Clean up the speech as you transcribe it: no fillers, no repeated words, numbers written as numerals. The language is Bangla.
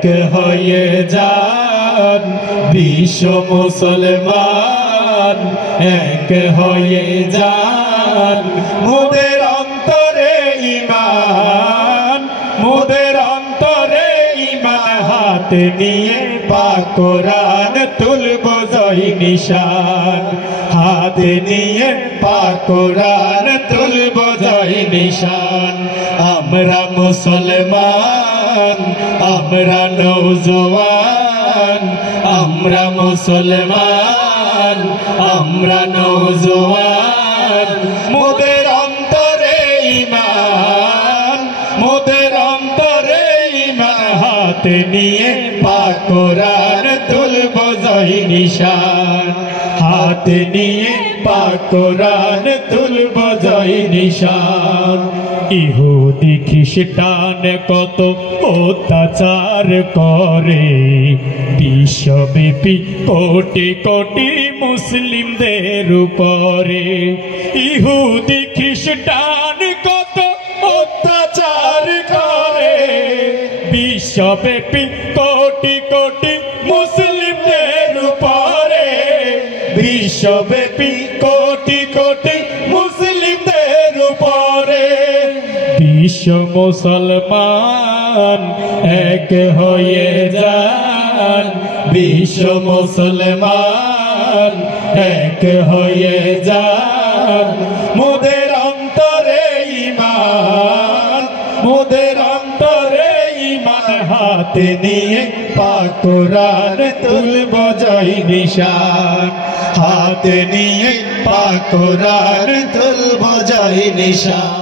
এক হয়ে যান বিশ্ব মুসলমান, এক হয়ে যান মোদের অন্তরে ঈমান, মোদের অন্তরে ঈমান হাতে নিয়ে পাক কোরআন তুলব জয় নিশান, হাতে নিয়ে পাক কোরআন তুলব জয় নিশান। আমরা মুসলমান, আমরা নওজোয়ান, আমরা মুসলমান, আমরা নওজোয়ান, মোদের অন্তরে ঈমান, মোদের অন্তরে ঈমান হাতে নিয়ে পাক কোরআন তুলব জয় নিশান, হাতে নিয়ে পাক কোরআন তুলব জয় নিশান। ইহুদি খ্রিস্টান কত অত্যাচার করে, বিশ্বব্যাপী কোটি কোটি মুসলিমদের উপরে। ইহুদি খ্রিস্টান কত অত্যাচার করে, বিশ্বব্যাপী কোটি কোটি মুসলিমদের উপরে, বিশ্বব্যাপী কোটি কোটি মুসলিমদের উপরে। বিশ্ব মুসলমান এক হয়ে যান, বিশ্ব মুসলমান এক হয়ে যান, মোদের অন্তরে ঈমান, মোদের অন্তরে ঈমান হাতে নিয়ে পাক কোরআন তুলব জয় নিশান, হাতে নিয়ে পাক কোরআন তুলব জয় নিশান।